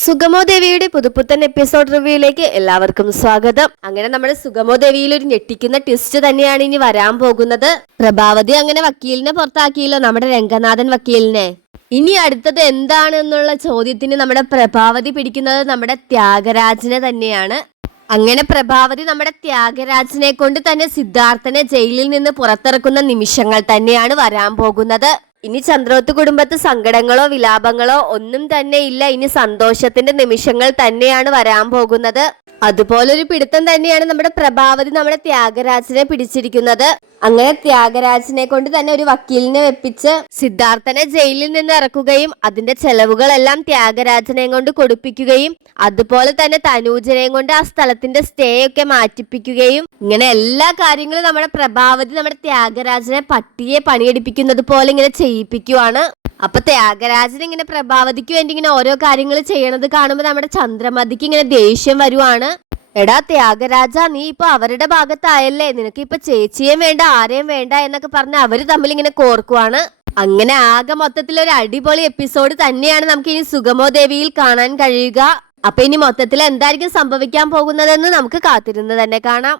സുഗമോ ദേവിയുടെ പുതുപുത്തൻ എപ്പിസോഡ് റിവ്യൂയിലേക്ക് എല്ലാവർക്കും സ്വാഗതം. അങ്ങനെ നമ്മുടെ സുഗമോ ദേവിയിൽ ഒരു ഞെട്ടിക്കുന്ന ട്വിസ്റ്റ് തന്നെയാണ് ഇനി വരാൻ പോകുന്നത്. പ്രഭാവതി അങ്ങനെ വക്കീലിനെ പുറത്താക്കിയല്ലോ നമ്മുടെ രംഗനാഥൻ വക്കീലിനെ. ഇനി അടുത്തത് എന്താണ് എന്നുള്ള ചോദ്യത്തിന് നമ്മുടെ പ്രഭാവതി പിടിക്കുന്നത് നമ്മുടെ ത്യാഗരാജനെ തന്നെയാണ്. അങ്ങനെ പ്രഭാവതി നമ്മുടെ ത്യാഗരാജനെ കൊണ്ട് തന്നെ സിദ്ധാർത്ഥനെ ജയിലിൽ നിന്ന് പുറത്തിറക്കുന്ന നിമിഷങ്ങൾ തന്നെയാണ് വരാൻ പോകുന്നത്. ഇനി ചന്ദ്രോത്ത് കുടുംബത്ത് സങ്കടങ്ങളോ വിലാപങ്ങളോ ഒന്നും തന്നെ ഇല്ല. ഇനി സന്തോഷത്തിന്റെ നിമിഷങ്ങൾ തന്നെയാണ് വരാൻ പോകുന്നത്. അതുപോലൊരു പിടുത്തം തന്നെയാണ് നമ്മുടെ പ്രഭാവതി നമ്മുടെ ത്യാഗരാജനെ പിടിച്ചിരിക്കുന്നത്. അങ്ങനെ ത്യാഗരാജനെ കൊണ്ട് തന്നെ ഒരു വക്കീലിനെ വെപ്പിച്ച് സിദ്ധാർത്ഥനെ ജയിലിൽ നിന്ന് ഇറക്കുകയും അതിന്റെ ചെലവുകളെല്ലാം ത്യാഗരാജനെ കൊണ്ട് കൊടുപ്പിക്കുകയും അതുപോലെ തന്നെ തനൂജനെയും കൊണ്ട് ആ സ്ഥലത്തിന്റെ സ്റ്റേ ഒക്കെ മാറ്റിപ്പിക്കുകയും ഇങ്ങനെ എല്ലാ കാര്യങ്ങളും നമ്മുടെ പ്രഭാവതി നമ്മുടെ ത്യാഗരാജനെ പട്ടിയെ പണിയെടുപ്പിക്കുന്നത് പോലെ ഇങ്ങനെ ചെയ്യിപ്പിക്കുവാണ്. അപ്പൊ ത്യാഗരാജൻ ഇങ്ങനെ പ്രഭാവതിക്ക് വേണ്ടി ഇങ്ങനെ ഓരോ കാര്യങ്ങൾ ചെയ്യണത് കാണുമ്പോൾ നമ്മുടെ ചന്ദ്രമതിക്ക് ഇങ്ങനെ ദേഷ്യം വരുവാണ്. എടാ ത്യാഗരാജ നീ ഇപ്പൊ അവരുടെ ഭാഗത്തായല്ലേ? നിനക്ക് ഇപ്പൊ ചേച്ചിയേം വേണ്ട ആരെയും വേണ്ട എന്നൊക്കെ പറഞ്ഞ് അവർ തമ്മിൽ ഇങ്ങനെ കോർക്കുവാണ്. അങ്ങനെ ആകെ മൊത്തത്തിൽ ഒരു അടിപൊളി എപ്പിസോഡ് തന്നെയാണ് നമുക്ക് ഇനി സുഗമോ ദേവിയിൽ കാണാൻ കഴിയുക. അപ്പൊ ഇനി മൊത്തത്തിൽ എന്തായിരിക്കും സംഭവിക്കാൻ പോകുന്നതെന്ന് നമുക്ക് കാത്തിരുന്ന് തന്നെ കാണാം.